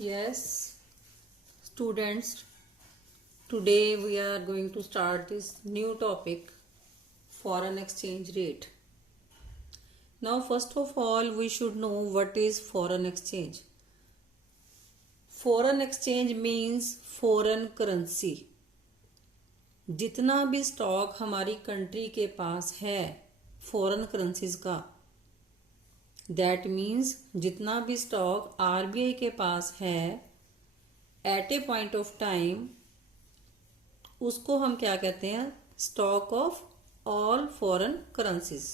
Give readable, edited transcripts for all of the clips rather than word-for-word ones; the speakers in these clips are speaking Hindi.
Yes, students, today we are going to start this new topic, foreign exchange rate. Now, first of all, we should know what is foreign exchange. Foreign exchange means foreign currency. जितना भी स्टॉक हमारी कंट्री के पास है फॉरेन करेंसीज का, दैट मीन्स जितना भी स्टॉक आरबीआई के पास है at a point of time, उसको हम क्या कहते हैं? Stock of all foreign currencies.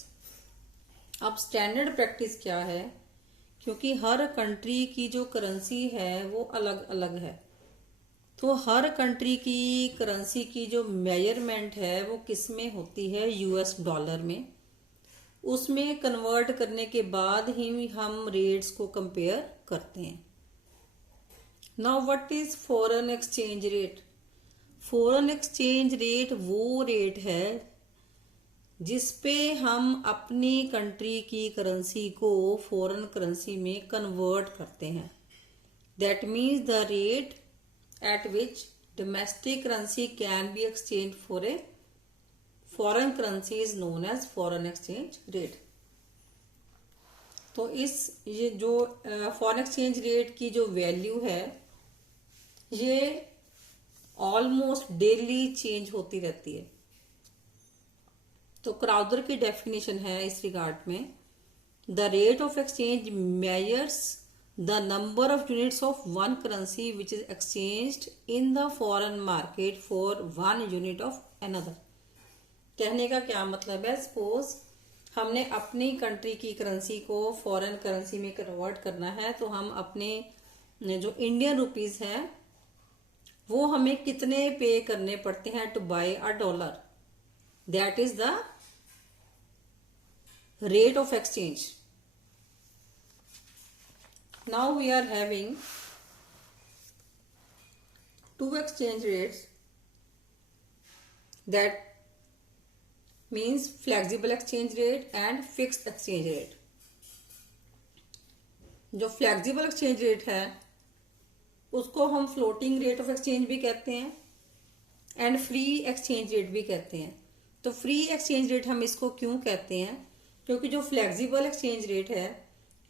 अब स्टैंडर्ड प्रैक्टिस क्या है? क्योंकि हर कंट्री की जो करेंसी है वो अलग अलग है, तो हर कंट्री की करेंसी की जो मेजरमेंट है वो किस में होती है? यूएस डॉलर में। उसमें कन्वर्ट करने के बाद ही हम रेट्स को कंपेयर करते हैं। Now what is foreign exchange rate? Foreign exchange rate वो रेट है जिसपे हम अपनी कंट्री की करेंसी को फॉरेन करेंसी में कन्वर्ट करते हैं। That means the rate at which domestic currency can be exchange for a foreign currency is known as foreign exchange rate. तो ये जो फॉरेन एक्सचेंज रेट की जो वैल्यू है ये ऑलमोस्ट डेली चेंज होती रहती है। तो क्राउदर की डेफिनेशन है इस रिगार्ड में, the rate of exchange measures the number of units of one currency which is exchanged in the foreign market for one unit of another. कहने का क्या मतलब है? सपोज हमने अपनी कंट्री की करेंसी को फॉरेन करेंसी में कन्वर्ट करना है, तो हम अपने जो इंडियन रुपीस हैं वो हमें कितने पे करने पड़ते हैं to buy a dollar? That is the rate of exchange. Now we are having two exchange rates, that means flexible exchange rate and fixed exchange rate. जो फ्लेक्सिबल एक्सचेंज रेट है उसको हम फ्लोटिंग रेट ऑफ एक्सचेंज भी कहते हैं एंड फ्री एक्सचेंज रेट भी कहते हैं। तो फ्री एक्सचेंज रेट हम इसको क्यों कहते हैं? क्योंकि जो फ्लेक्सिबल एक्सचेंज रेट है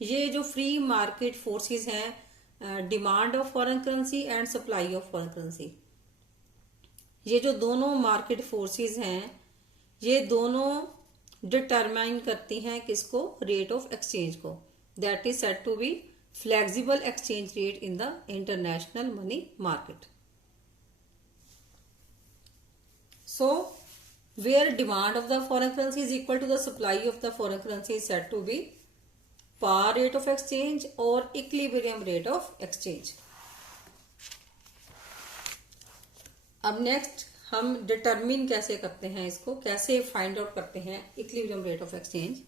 ये जो फ्री मार्केट फोर्सेस हैं, demand of foreign currency and supply of foreign currency, ये जो दोनों मार्केट फोर्सेस हैं ये दोनों डिटरमाइन करती हैं किसको? रेट ऑफ एक्सचेंज को। That is said to be flexible exchange rate in the international money market. So where demand of the foreign currency is equal to the supply of the foreign currency is said to be par rate of exchange और इक्विलिब्रियम रेट ऑफ एक्सचेंज। अब नेक्स्ट हम डिटरमिन कैसे करते हैं इसको, कैसे फाइंड आउट करते हैं equilibrium rate of exchange.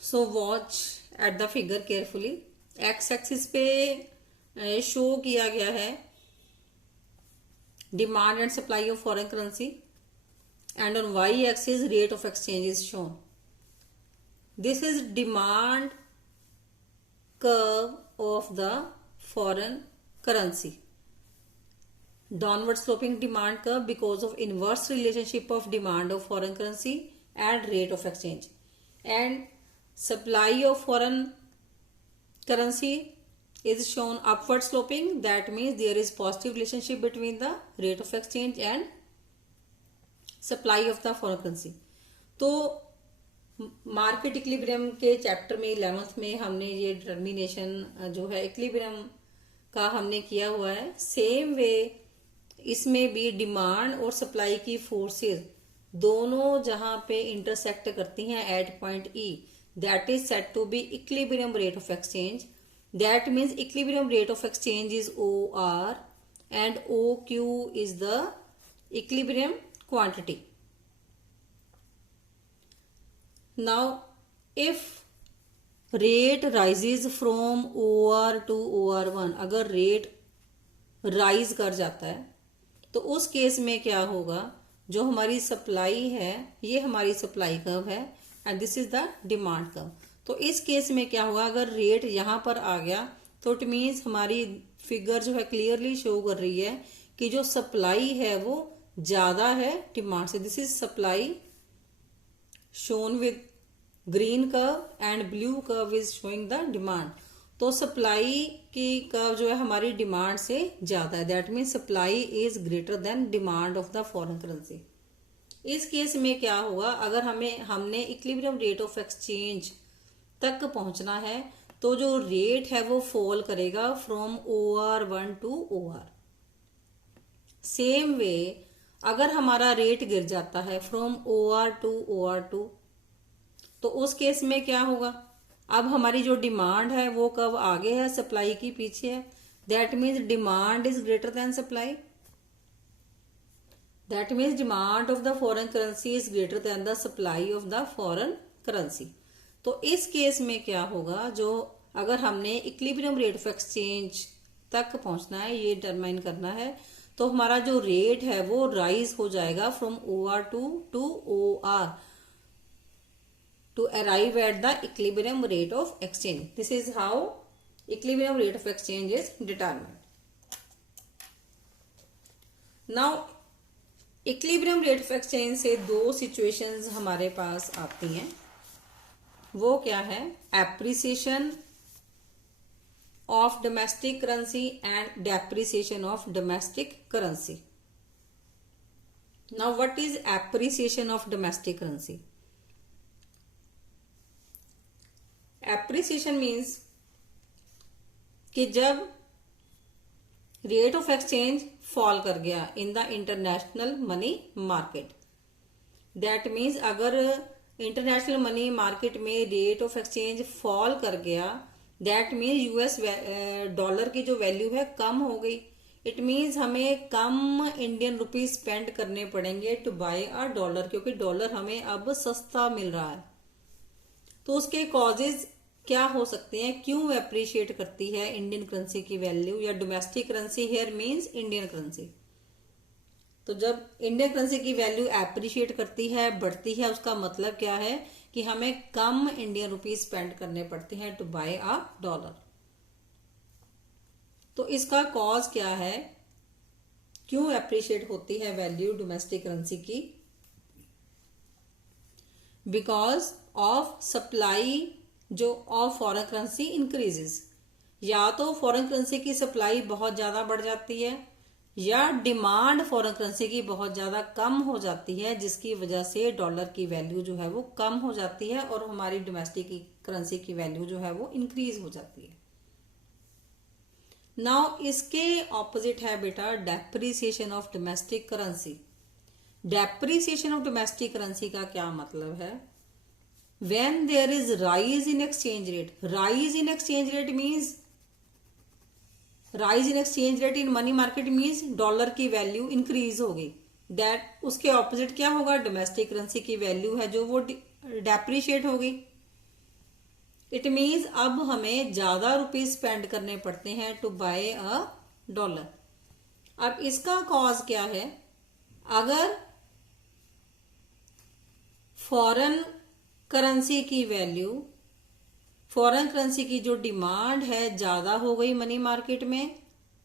So watch at the figure carefully. X axis पे शो किया गया है demand and supply of foreign currency and on Y axis rate of exchange is shown. This is demand curve of the foreign currency, downward sloping demand curve because of inverse relationship of demand of foreign currency and rate of exchange, and supply of foreign currency is shown upward sloping. That means there is positive relationship between the rate of exchange and supply of the foreign currency. तो मार्केट इक्विलिब्रियम के चैप्टर में 11th में हमने ये डिटर्मिनेशन जो है इक्विलिब्रियम का हमने किया हुआ है। सेम वे इसमें भी डिमांड और सप्लाई की फोर्सेस दोनों जहां पे इंटरसेक्ट करती हैं at point E, that is said to be equilibrium rate of exchange. That means equilibrium rate of exchange is O R and O Q is the equilibrium quantity. Now if rate rises from O R to O R one, अगर रेट राइज कर जाता है तो उस केस में क्या होगा? जो हमारी सप्लाई है ये हमारी सप्लाई कर्व है and this is the demand curve. तो इस केस में क्या होगा? अगर रेट यहां पर आ गया तो इट मीन्स हमारी फिगर जो है क्लियरली शो कर रही है कि जो सप्लाई है वो ज्यादा है डिमांड से। This is supply shown with green curve and blue curve is showing the demand. तो सप्लाई की कर्व जो है हमारी डिमांड से ज्यादा है, that means supply is greater than demand of the foreign currency. इस केस में क्या होगा, अगर हमने इक्विलिब्रियम रेट ऑफ एक्सचेंज तक पहुंचना है तो जो रेट है वो फॉल करेगा from OR1 to OR। Same way अगर हमारा रेट गिर जाता है फ्रॉम OR टू OR2 तो उस केस में क्या होगा, अब हमारी जो डिमांड है वो कब आगे है, सप्लाई की पीछे है। That means demand is greater than supply. That means demand of the foreign currency is greater than the supply of the foreign currency. तो इस केस में क्या होगा, जो अगर हमने इक्विलिब्रियम रेट ऑफ एक्सचेंज तक पहुंचना है, ये डिटरमाइन करना है, तो हमारा जो रेट है वो राइज हो जाएगा from OR2 to OR to arrive at the equilibrium rate of exchange. This is how equilibrium rate of exchange is determined. Now equilibrium rate of exchange से दो situations हमारे पास आती हैं। वो क्या है, appreciation of domestic currency and depreciation of domestic currency. Now what is appreciation of domestic currency? Appreciation means कि जब रेट ऑफ एक्सचेंज फॉल कर गया इन the international money market. That means अगर इंटरनेशनल मनी मार्केट में रेट ऑफ एक्सचेंज फॉल कर गया, दैट मीन्स US डॉलर की जो वैल्यू है कम हो गई। इट मीन्स हमें कम इंडियन रुपीज स्पेंड करने पड़ेंगे टू बाय अ डॉलर, क्योंकि डॉलर हमें अब सस्ता मिल रहा है। तो उसके कॉजेज क्या हो सकते हैं, क्यों एप्रिशिएट करती है इंडियन करेंसी की वैल्यू या domestic currency, here means Indian currency. तो जब इंडियन करेंसी की वैल्यू एप्रिशिएट करती है, बढ़ती है, उसका मतलब क्या है कि हमें कम इंडियन रुपीज स्पेंड करने पड़ते हैं टू बाय अ डॉलर। तो इसका कॉज क्या है, क्यों एप्रिशिएट होती है वैल्यू डोमेस्टिक करेंसी की? बिकॉज ऑफ सप्लाई जो ऑफ फॉरेन करेंसी इंक्रीजेस। या तो फॉरेन करेंसी की सप्लाई बहुत ज्यादा बढ़ जाती है या डिमांड फॉरेन करेंसी की बहुत ज्यादा कम हो जाती है, जिसकी वजह से डॉलर की वैल्यू जो है वो कम हो जाती है और हमारी डोमेस्टिक करेंसी की वैल्यू जो है वो इंक्रीज हो जाती है। नाउ इसके ऑपोजिट है बेटा depreciation of domestic currency. Depreciation of domestic currency का क्या मतलब है? When there is rise in exchange rate, rise in exchange rate means rise in exchange rate in money market means dollar की वैल्यू इंक्रीज हो गई। दैट उसके ऑपोजिट क्या होगा, डोमेस्टिक करेंसी की वैल्यू है जो वो डेप्रिशिएट हो गई। इट मीन्स अब हमें ज्यादा रुपीज स्पेंड करने पड़ते हैं टू बाय अ डॉलर। अब इसका कॉज क्या है, अगर फॉरेन करेंसी की वैल्यू, फॉरेन करेंसी की जो डिमांड है ज्यादा हो गई मनी मार्केट में,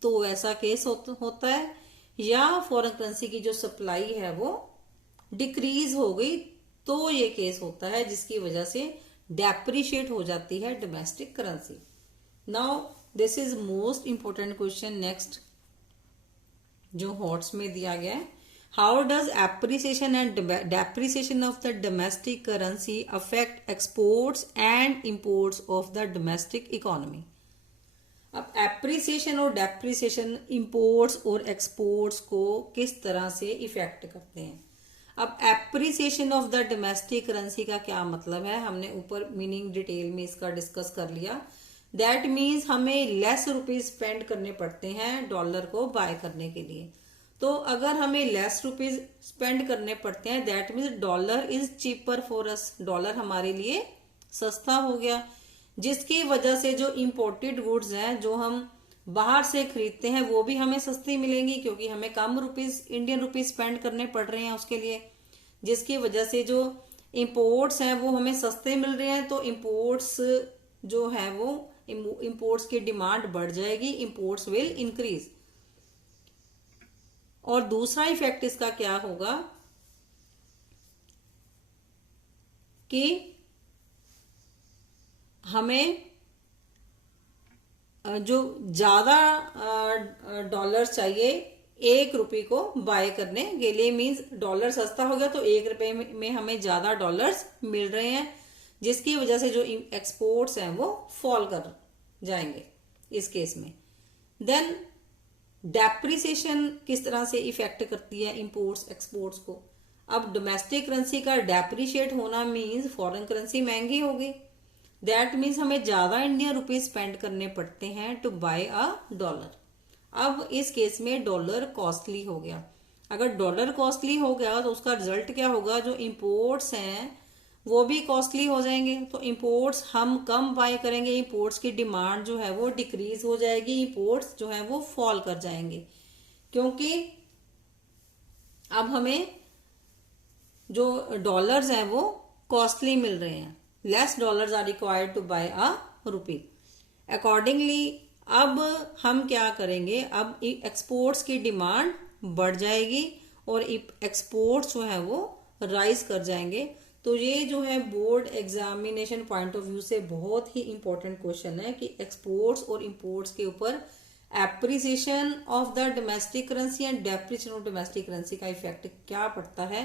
तो ऐसा केस होता है, या फॉरेन करेंसी की जो सप्लाई है वो डिक्रीज हो गई, तो ये केस होता है जिसकी वजह से डेप्रिशिएट हो जाती है domestic currency. Now this is most important question next जो हॉट्स में दिया गया है। How does appreciation and depreciation of the domestic currency affect exports and imports of the domestic economy? अब appreciation और depreciation imports और exports को किस तरह से इफेक्ट करते हैं? अब appreciation of the domestic currency का क्या मतलब है, हमने ऊपर मीनिंग डिटेल में इसका डिस्कस कर लिया। दैट मीन्स हमें लेस रुपीज स्पेंड करने पड़ते हैं डॉलर को बाय करने के लिए। तो अगर हमें लेस रुपीज स्पेंड करने पड़ते हैं, that means dollar is cheaper for us, dollar हमारे लिए सस्ता हो गया, जिसकी वजह से जो इम्पोर्टेड गुड्स हैं जो हम बाहर से खरीदते हैं वो भी हमें सस्ती मिलेंगी, क्योंकि हमें कम रुपीज इंडियन रुपीज स्पेंड करने पड़ रहे हैं उसके लिए, जिसकी वजह से जो इम्पोर्ट्स हैं वो हमें सस्ते मिल रहे हैं। तो इम्पोर्ट्स जो है वो इंपोर्ट्स की डिमांड बढ़ जाएगी, इंपोर्ट्स विल इंक्रीज। और दूसरा इफेक्ट इसका क्या होगा कि हमें जो ज्यादा डॉलर चाहिए 1 रुपये को बाय करने के लिए, मींस डॉलर सस्ता हो गया तो 1 रुपये में हमें ज्यादा डॉलर्स मिल रहे हैं, जिसकी वजह से जो एक्सपोर्ट्स हैं वो फॉल कर जाएंगे इस केस में। देन डेप्रिसिएशन किस तरह से इफेक्ट करती है इंपोर्ट्स एक्सपोर्ट्स को। अब डोमेस्टिक करेंसी का डेप्रिशिएट होना मींस फॉरेन करेंसी महंगी होगी, दैट मीन्स हमें ज्यादा इंडियन रुपीज स्पेंड करने पड़ते हैं टू बाय अ डॉलर। अब इस केस में डॉलर कॉस्टली हो गया। अगर डॉलर कॉस्टली हो गया तो उसका रिजल्ट क्या होगा, जो इंपोर्ट्स हैं वो भी कॉस्टली हो जाएंगे, तो इंपोर्ट्स हम कम बाय करेंगे, इंपोर्ट्स की डिमांड जो है वो डिक्रीज हो जाएगी, इंपोर्ट्स जो है वो फॉल कर जाएंगे, क्योंकि अब हमें जो डॉलर्स हैं वो कॉस्टली मिल रहे हैं। Less dollars are required to buy a rupee. Accordingly अब हम क्या करेंगे, अब एक्सपोर्ट्स की डिमांड बढ़ जाएगी और एक्सपोर्ट्स जो है वो राइज कर जाएंगे। तो ये जो है board examination point of view से बहुत ही इंपॉर्टेंट क्वेश्चन है कि एक्सपोर्ट्स और इंपोर्ट्स के ऊपर appreciation of the domestic currency and depreciation of domestic currency का इफेक्ट क्या पड़ता है।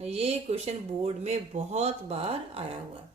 ये क्वेश्चन बोर्ड में बहुत बार आया हुआ है।